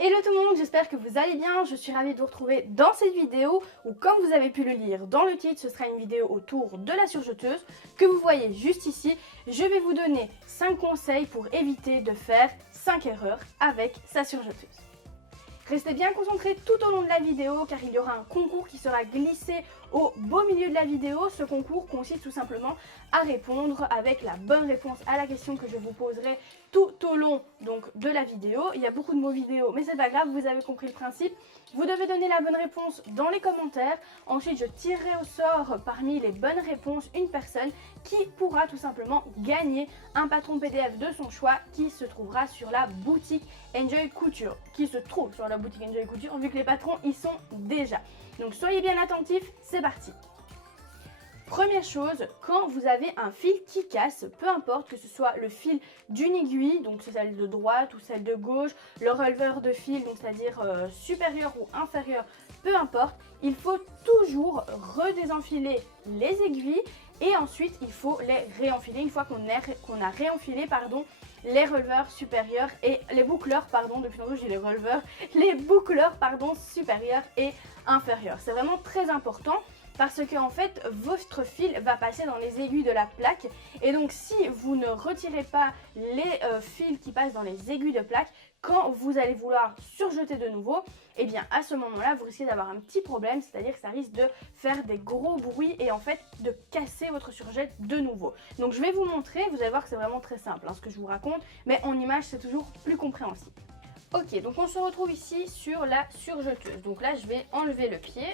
Hello tout le monde, j'espère que vous allez bien. Je suis ravie de vous retrouver dans cette vidéo où, comme vous avez pu le lire dans le titre, ce sera une vidéo autour de la surjeteuse que vous voyez juste ici. Je vais vous donner 5 conseils pour éviter de faire 5 erreurs avec sa surjeteuse. Restez bien concentrés tout au long de la vidéo car il y aura un concours qui sera glissé au beau milieu de la vidéo. Ce concours consiste tout simplement à répondre avec la bonne réponse à la question que je vous poserai tout au long de la vidéo. Il y a beaucoup de mots vidéo mais c'est pas grave, vous avez compris le principe. Vous devez donner la bonne réponse dans les commentaires. Ensuite je tirerai au sort parmi les bonnes réponses une personne qui pourra tout simplement gagner un patron PDF de son choix qui se trouvera sur la boutique Enjoy Couture. Vu que les patrons y sont déjà. Donc soyez bien attentifs, c'est parti. Première chose, quand vous avez un fil qui casse, peu importe que ce soit le fil d'une aiguille, donc c'est celle de droite ou celle de gauche, le releveur de fil, donc c'est-à-dire supérieur ou inférieur, peu importe, il faut toujours redésenfiler les aiguilles et ensuite il faut les réenfiler une fois qu'on a réenfilé les releveurs supérieurs et les boucleurs, depuis tantôt je dis les releveurs, les boucleurs supérieurs et inférieurs. C'est vraiment très important parce que en fait votre fil va passer dans les aiguilles de la plaque et donc si vous ne retirez pas les fils qui passent dans les aiguilles de plaque, quand vous allez vouloir surjeter de nouveau, et bien à ce moment-là vous risquez d'avoir un petit problème, c'est-à-dire que ça risque de faire des gros bruits et en fait de casser votre surjette de nouveau. Donc je vais vous montrer, vous allez voir que c'est vraiment très simple ce que je vous raconte, mais en image c'est toujours plus compréhensible. Ok, donc on se retrouve ici sur la surjeteuse. Donc là je vais enlever le pied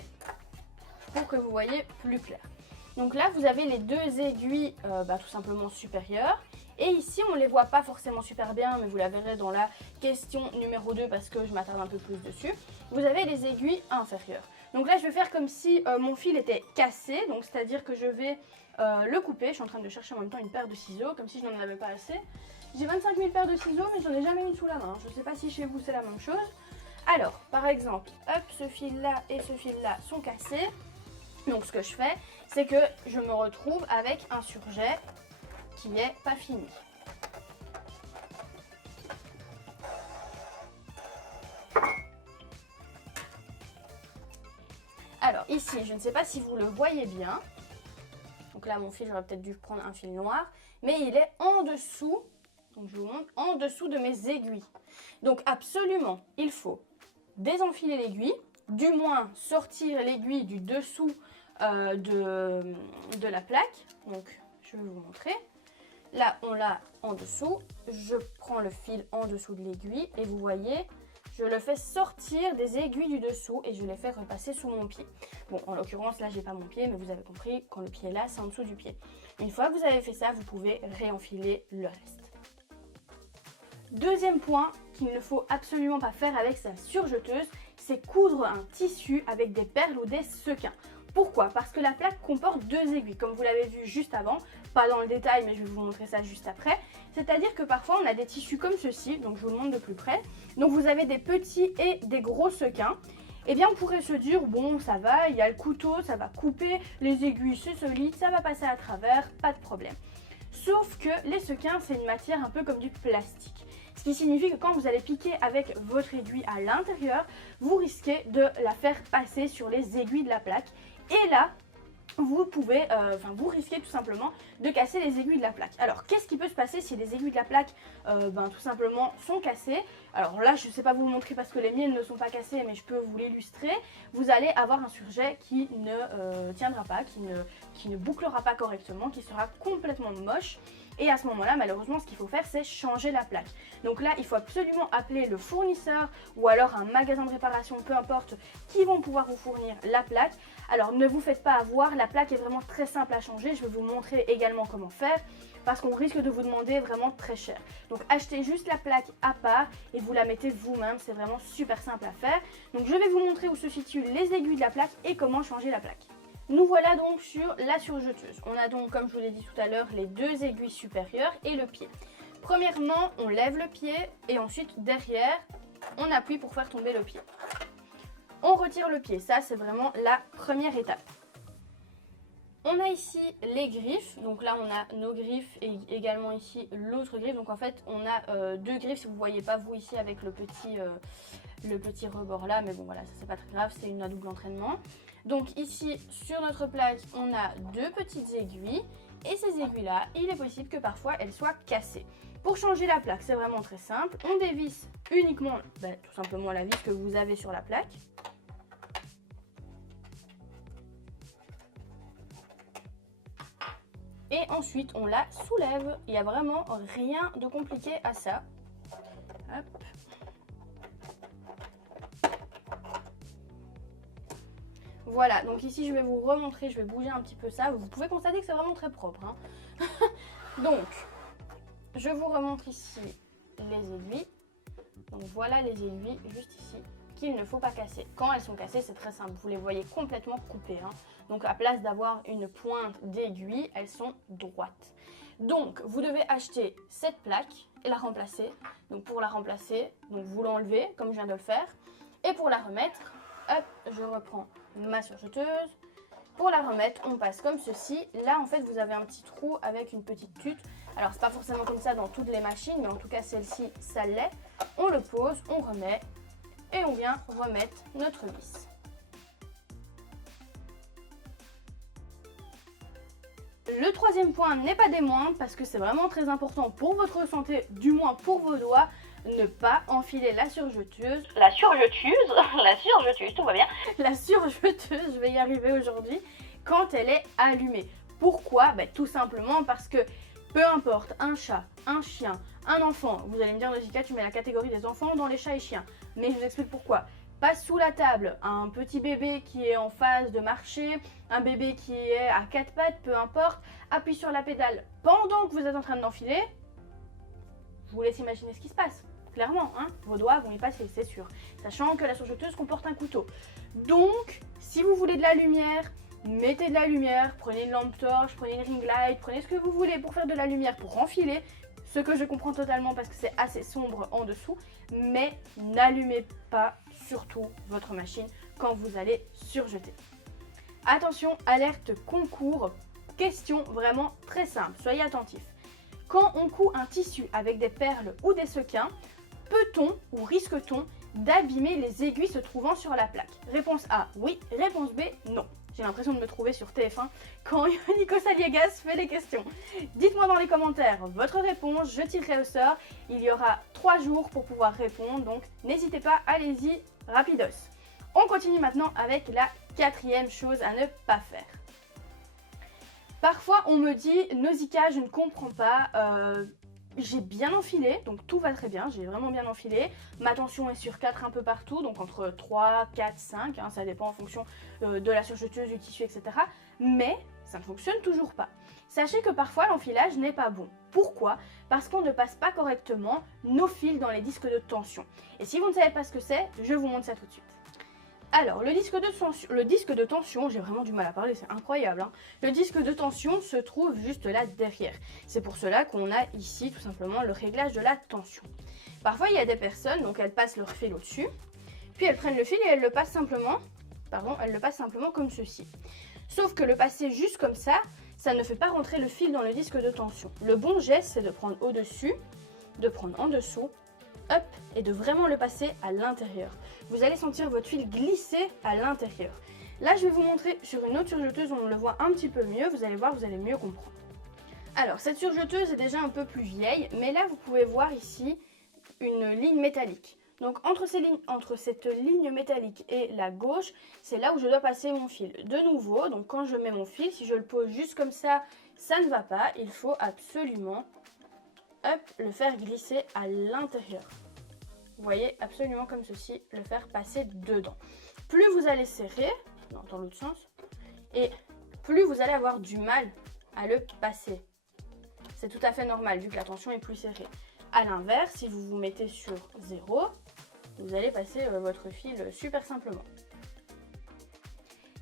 pour que vous voyez plus clair. Donc là vous avez les deux aiguilles tout simplement supérieures. Et ici on ne les voit pas forcément super bien, mais vous la verrez dans la question numéro 2 parce que je m'attarde un peu plus dessus. Vous avez les aiguilles inférieures. Donc là je vais faire comme si mon fil était cassé, donc c'est-à-dire que je vais le couper. Je suis en train de chercher en même temps une paire de ciseaux, comme si je n'en avais pas assez. J'ai 25 000 paires de ciseaux, mais j'en ai jamais une sous la main. Je ne sais pas si chez vous c'est la même chose. Alors, par exemple, hop, ce fil-là et ce fil-là sont cassés. Donc ce que je fais, c'est que je me retrouve avec un surjet qui n'est pas fini. Alors ici, je ne sais pas si vous le voyez bien. Donc là, mon fil, j'aurais peut-être dû prendre un fil noir. Mais il est en dessous, donc je vous montre, en dessous de mes aiguilles. Donc absolument, il faut désenfiler l'aiguille, du moins sortir l'aiguille du dessous de la plaque. Donc je vais vous montrer. Là, on l'a en dessous. Je prends le fil en dessous de l'aiguille et vous voyez, je le fais sortir des aiguilles du dessous et je les fais repasser sous mon pied. Bon, en l'occurrence, là, j'ai pas mon pied, mais vous avez compris, quand le pied est là, c'est en dessous du pied. Une fois que vous avez fait ça, vous pouvez réenfiler le reste. Deuxième point qu'il ne faut absolument pas faire avec sa surjeteuse, c'est coudre un tissu avec des perles ou des sequins. Pourquoi? Parce que la plaque comporte deux aiguilles, comme vous l'avez vu juste avant, pas dans le détail mais je vais vous montrer ça juste après. C'est-à-dire que parfois on a des tissus comme ceci, donc je vous le montre de plus près. Donc vous avez des petits et des gros sequins. Eh bien on pourrait se dire, bon ça va, il y a le couteau, ça va couper, les aiguilles c'est solide, ça va passer à travers, pas de problème. Sauf que les sequins c'est une matière un peu comme du plastique. Ce qui signifie que quand vous allez piquer avec votre aiguille à l'intérieur, vous risquez de la faire passer sur les aiguilles de la plaque. Et là, vous risquez tout simplement de casser les aiguilles de la plaque. Alors, qu'est-ce qui peut se passer si les aiguilles de la plaque, tout simplement, sont cassées? Alors là, je ne sais pas vous montrer parce que les miennes ne sont pas cassées, mais je peux vous l'illustrer. Vous allez avoir un surjet qui ne tiendra pas, qui ne bouclera pas correctement, qui sera complètement moche. Et à ce moment-là, malheureusement, ce qu'il faut faire, c'est changer la plaque. Donc là, il faut absolument appeler le fournisseur ou alors un magasin de réparation, peu importe, qui vont pouvoir vous fournir la plaque. Alors ne vous faites pas avoir, la plaque est vraiment très simple à changer. Je vais vous montrer également comment faire parce qu'on risque de vous demander vraiment très cher. Donc achetez juste la plaque à part et vous la mettez vous-même. C'est vraiment super simple à faire. Donc je vais vous montrer où se situent les aiguilles de la plaque et comment changer la plaque. Nous voilà donc sur la surjeteuse. On a donc, comme je vous l'ai dit tout à l'heure, les deux aiguilles supérieures et le pied. Premièrement, on lève le pied et ensuite derrière, on appuie pour faire tomber le pied. On retire le pied, ça c'est vraiment la première étape. On a ici les griffes, donc là on a nos griffes et également ici l'autre griffe. Donc en fait on a deux griffes, si vous ne voyez pas vous ici avec le petit rebord là, mais bon voilà, ça c'est pas très grave, c'est une à double entraînement. Donc ici sur notre plaque on a deux petites aiguilles et ces aiguilles là, il est possible que parfois elles soient cassées. Pour changer la plaque, c'est vraiment très simple, on dévisse uniquement tout simplement la vis que vous avez sur la plaque. Et ensuite, on la soulève. Il n'y a vraiment rien de compliqué à ça. Hop. Voilà, donc ici, je vais vous remontrer, je vais bouger un petit peu ça. Vous pouvez constater que c'est vraiment très propre, hein. Donc, je vous remontre ici les aiguilles. Donc voilà les aiguilles juste ici qu'il ne faut pas casser. Quand elles sont cassées, c'est très simple. Vous les voyez complètement coupées, hein. Donc à place d'avoir une pointe d'aiguille, elles sont droites. Donc vous devez acheter cette plaque et la remplacer. Donc pour la remplacer, donc vous l'enlevez comme je viens de le faire. Et pour la remettre, hop, je reprends ma surjeteuse. Pour la remettre, on passe comme ceci. Là en fait vous avez un petit trou avec une petite tute. Alors c'est pas forcément comme ça dans toutes les machines, mais en tout cas celle-ci, ça l'est. On le pose, on remet et on vient remettre notre vis. Le troisième point n'est pas des moindres parce que c'est vraiment très important pour votre santé, du moins pour vos doigts, ne pas enfiler la surjeteuse. La surjeteuse, tout va bien. La surjeteuse, je vais y arriver aujourd'hui, quand elle est allumée. Pourquoi? Tout simplement parce que peu importe, un chat, un chien, un enfant, vous allez me dire Nausicaa, tu mets la catégorie des enfants dans les chats et chiens, mais je vous explique pourquoi. Passe sous la table un petit bébé qui est en phase de marcher, un bébé qui est à quatre pattes, peu importe, appuie sur la pédale pendant que vous êtes en train de l'enfiler, je vous laisse imaginer ce qui se passe. Clairement, hein, vos doigts vont y passer, c'est sûr. Sachant que la surjeteuse comporte un couteau. Donc, si vous voulez de la lumière, mettez de la lumière, prenez une lampe torche, prenez une ring light, prenez ce que vous voulez pour faire de la lumière, pour enfiler. Ce que je comprends totalement parce que c'est assez sombre en dessous, mais n'allumez pas surtout votre machine quand vous allez surjeter. Attention, alerte concours, question vraiment très simple, soyez attentifs. Quand on coud un tissu avec des perles ou des sequins, peut-on ou risque-t-on d'abîmer les aiguilles se trouvant sur la plaque? Réponse A, oui. Réponse B, non. J'ai l'impression de me trouver sur TF1 quand Nico Saliegas fait les questions. Dites-moi dans les commentaires votre réponse, je tirerai au sort. Il y aura 3 jours pour pouvoir répondre, donc n'hésitez pas, allez-y, rapidos. On continue maintenant avec la quatrième chose à ne pas faire. Parfois on me dit, Nausicaa, je ne comprends pas, j'ai bien enfilé, donc tout va très bien, j'ai vraiment bien enfilé. Ma tension est sur 4 un peu partout, donc entre 3, 4, 5, hein, ça dépend en fonction de la surjeteuse, du tissu, etc. Mais ça ne fonctionne toujours pas. Sachez que parfois l'enfilage n'est pas bon. Pourquoi? Parce qu'on ne passe pas correctement nos fils dans les disques de tension. Et si vous ne savez pas ce que c'est, je vous montre ça tout de suite. Alors, le disque de tension, j'ai vraiment du mal à parler, c'est incroyable, hein. Le disque de tension se trouve juste là derrière. C'est pour cela qu'on a ici tout simplement le réglage de la tension. Parfois, il y a des personnes, donc elles passent leur fil au-dessus, puis elles prennent le fil et elles le passent simplement, comme ceci. Sauf que le passer juste comme ça ne fait pas rentrer le fil dans le disque de tension. Le bon geste, c'est de prendre au-dessus, de prendre en dessous, hop, et de vraiment le passer à l'intérieur. Vous allez sentir votre fil glisser à l'intérieur. Là, je vais vous montrer sur une autre surjeteuse où on le voit un petit peu mieux. Vous allez voir, vous allez mieux comprendre. Alors, cette surjeteuse est déjà un peu plus vieille, mais là, vous pouvez voir ici une ligne métallique. Donc, entre cette ligne métallique et la gauche, c'est là où je dois passer mon fil. De nouveau, donc quand je mets mon fil, si je le pose juste comme ça, ça ne va pas. Il faut absolument, hop, le faire glisser à l'intérieur. Vous voyez, absolument comme ceci, le faire passer dedans. Plus vous allez serrer, dans l'autre sens, et plus vous allez avoir du mal à le passer. C'est tout à fait normal vu que la tension est plus serrée. A l'inverse, si vous vous mettez sur 0, vous allez passer votre fil super simplement.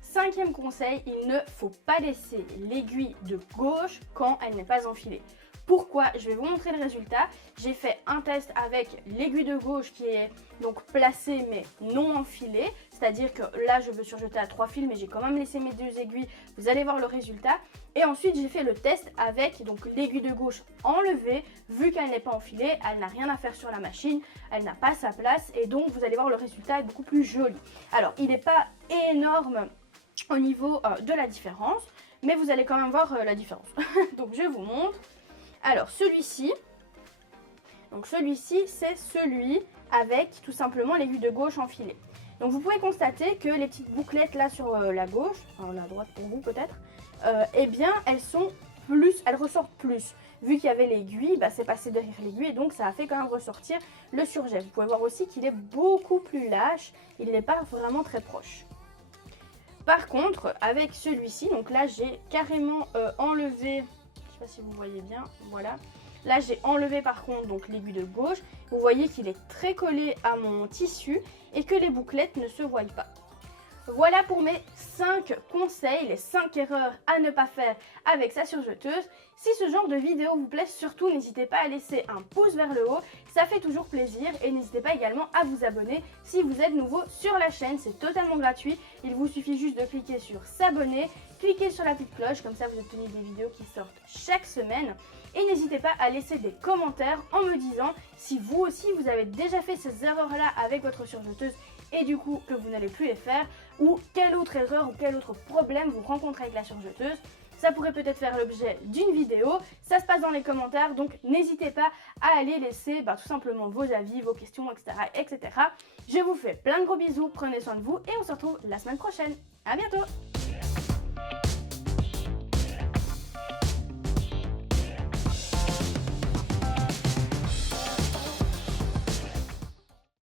Cinquième conseil, il ne faut pas laisser l'aiguille de gauche quand elle n'est pas enfilée. Pourquoi? Je vais vous montrer le résultat. J'ai fait un test avec l'aiguille de gauche qui est donc placée mais non enfilée. C'est-à-dire que là, je veux surjeter à 3 fils, mais j'ai quand même laissé mes 2 aiguilles. Vous allez voir le résultat. Et ensuite, j'ai fait le test avec donc l'aiguille de gauche enlevée. Vu qu'elle n'est pas enfilée, elle n'a rien à faire sur la machine. Elle n'a pas sa place. Et donc, vous allez voir, le résultat est beaucoup plus joli. Alors, il n'est pas énorme au niveau de la différence. Mais vous allez quand même voir la différence. Donc, je vous montre. Alors, celui-ci, c'est celui avec tout simplement l'aiguille de gauche enfilée. Donc vous pouvez constater que les petites bouclettes là sur la gauche, enfin la droite pour vous peut-être, eh bien elles ressortent plus. Vu qu'il y avait l'aiguille, bah, c'est passé derrière l'aiguille et donc ça a fait quand même ressortir le surjet. Vous pouvez voir aussi qu'il est beaucoup plus lâche, il n'est pas vraiment très proche. Par contre, avec celui-ci, donc là j'ai carrément enlevé, je ne sais pas si vous voyez bien, voilà. Là, j'ai enlevé par contre donc l'aiguille de gauche. Vous voyez qu'il est très collé à mon tissu et que les bouclettes ne se voient pas. Voilà pour mes 5 conseils, les 5 erreurs à ne pas faire avec sa surjeteuse. Si ce genre de vidéo vous plaît, surtout n'hésitez pas à laisser un pouce vers le haut, ça fait toujours plaisir. Et n'hésitez pas également à vous abonner si vous êtes nouveau sur la chaîne, c'est totalement gratuit. Il vous suffit juste de cliquer sur s'abonner, cliquez sur la petite cloche, comme ça vous obtenez des vidéos qui sortent chaque semaine. Et n'hésitez pas à laisser des commentaires en me disant si vous aussi vous avez déjà fait ces erreurs-là avec votre surjeteuse et du coup que vous n'allez plus les faire, ou quelle autre erreur ou quel autre problème vous rencontrez avec la surjeteuse. Ça pourrait peut-être faire l'objet d'une vidéo, ça se passe dans les commentaires, donc n'hésitez pas à aller laisser tout simplement vos avis, vos questions, etc., etc. Je vous fais plein de gros bisous, prenez soin de vous et on se retrouve la semaine prochaine. À bientôt!